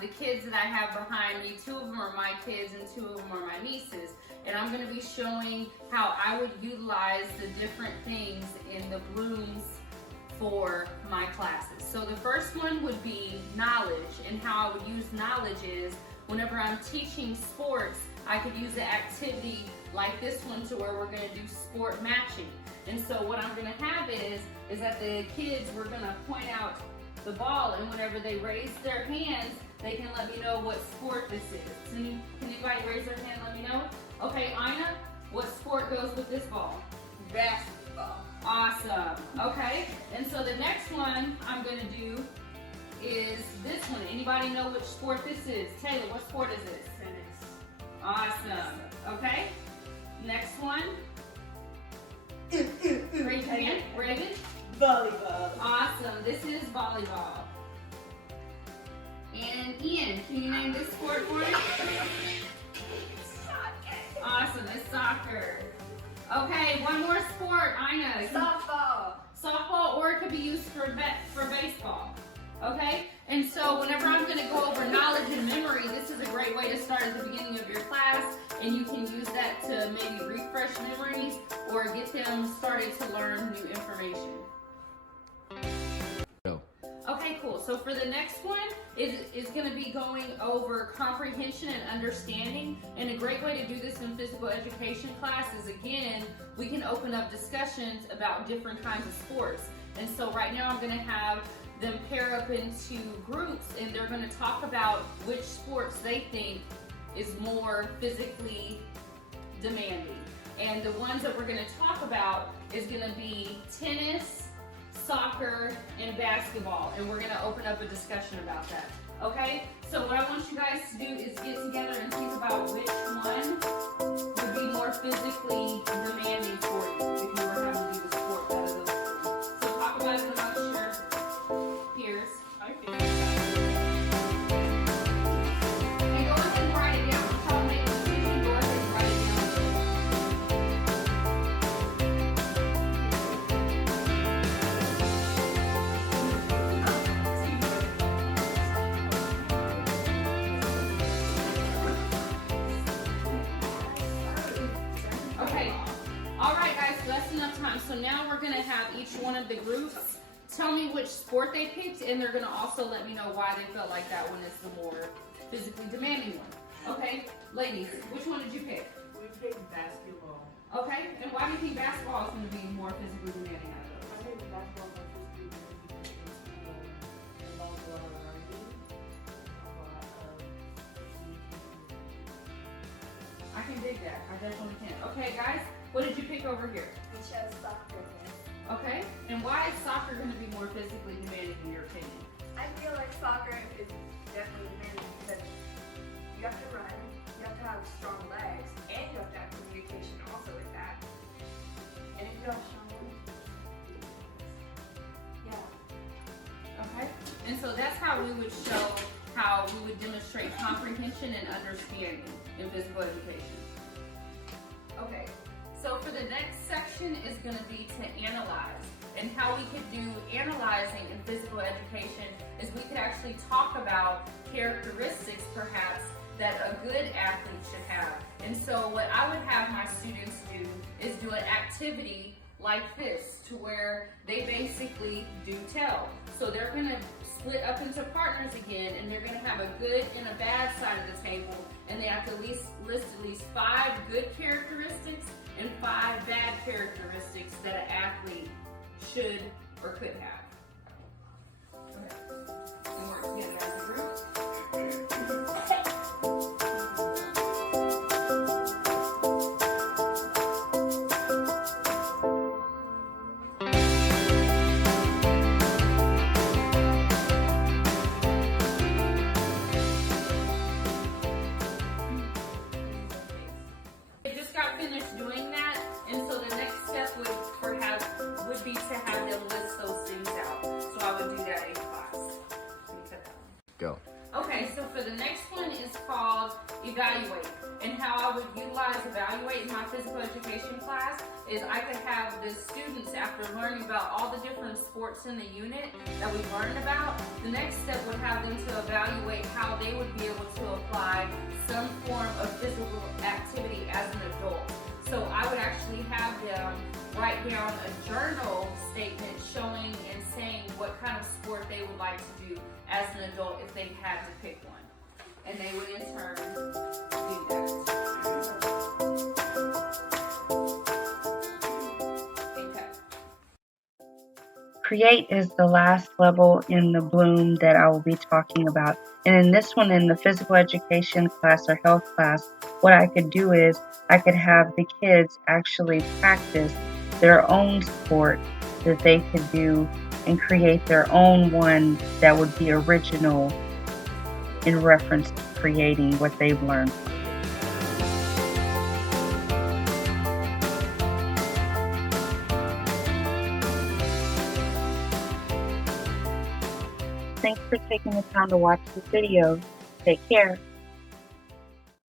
the kids that I have behind me, 2 of them are my kids and 2 of them are my nieces. And I'm going to be showing how I would utilize the different things in the blooms for my classes. So the first one would be knowledge, and how I would use knowledge is whenever I'm teaching sports, I could use an activity like this one to where we're going to do sport matching. And so what I'm going to have is that the kids, we're going to point out the ball, and whenever they raise their hands, they can let me know what sport this is. Can anybody raise their hand and let me know? Okay, Ina, what sport goes with this ball? Basketball. Awesome. Okay, and so the next one I'm going to do is this one. Anybody know which sport this is? Taylor, what sport is this? Tennis. Awesome. Okay, next one. Raise your hand. Raven. Volleyball. Awesome. This is volleyball. And Ian, can you name this sport for me? Soccer. Awesome. It's soccer. Okay, one more sport. I know. Softball. Softball, or it could be used for baseball. Okay? And so whenever I'm going to go over knowledge and memory, this is a great way to start at the beginning of your class, and you can use that to maybe refresh memories or get them started to learn new information. Okay, cool. So for the next one is going to be going over comprehension and understanding. And a great way to do this in physical education class is, again, we can open up discussions about different kinds of sports. And so right now I'm going to have them pair up into groups, and they're going to talk about which sports they think is more physically demanding. And the ones that we're going to talk about is going to be tennis, soccer, and basketball, and we're going to open up a discussion about that. Okay, so what I want you guys to do is get together and think about which one would be more physically demanding for you if you were having to do the sport out of those three. So talk about it amongst your peers. And go ahead and write it down. Once y'all make a decision, go ahead and write it down. Okay, all right guys, so that's enough time. So now we're gonna have each one of the groups tell me which sport they picked, and they're gonna also let me know why they felt like that one is the more physically demanding one. Okay, ladies, which one did you pick? We picked basketball. Okay, and why do you think basketball is gonna be more physically demanding out of those? I think basketball is physically demanding because it involves a lot of running, a lot of I can dig that, I definitely can. Okay guys, what did you pick over here? We chose soccer. Okay, and why is soccer gonna be more physically demanding in your opinion? I feel like soccer is definitely demanding because you have to run, you have to have strong legs, and you have to have communication also with that. And if you don't have strong legs, yeah. Okay, and so that's how we would show how we would demonstrate comprehension and understanding in physical education. Okay, so for the next section is going to be to analyze. And how we could do analyzing in physical education is we could actually talk about characteristics perhaps that a good athlete should have. And so what I would have my students do is do an activity like this, to where they basically do tell. So they're going to split up into partners again, and they're going to have a good and a bad side of the table, and they have to list at least 5 good characteristics and 5 bad characteristics that an athlete should or could have. Okay. And work together as a group. They just got finished doing that, and so the next step would be to have them list those things out. So I would do that in class. Go. Okay, so for the next one is called, if evaluate. And how I would utilize evaluate in my physical education class is I could have the students, after learning about all the different sports in the unit that we learned about, the next step would have them to evaluate how they would be able to apply some form of physical activity as an adult. So I would actually have them write down a journal statement showing and saying what kind of sport they would like to do as an adult if they had to pick one. And they would in turn do that. Okay. Create is the last level in the bloom that I will be talking about. And in this one, in the physical education class or health class, what I could do is I could have the kids actually practice their own sport that they could do and create their own one that would be original in reference to creating what they've learned. Thanks for taking the time to watch this video. Take care.